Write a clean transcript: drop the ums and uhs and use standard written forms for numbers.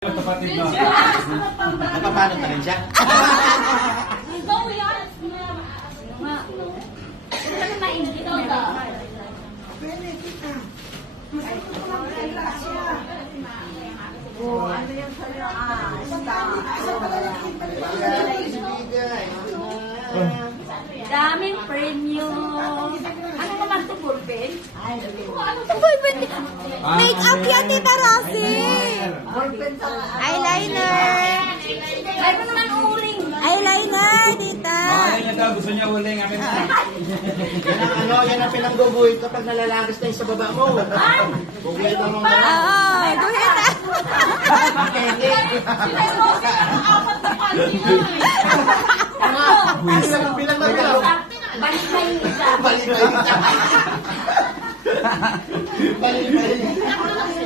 Kapatid mo. Napapano na rin siya? Daming premium. Ano naman ito, ballpen? Make-up yan, Tita Rosie! Eyeliner! Mayroon naman uling. Eyeliner, Tita! Ay, niya daw. Gusto niya uling. Amin na. Yan ang pinangguguhit kapag nalalangis na yung sa baba mo. Guguhit ang mga Oo, guhit na! bilang na bilang. Balik na yung isa. Balik-balik. Balik-balik.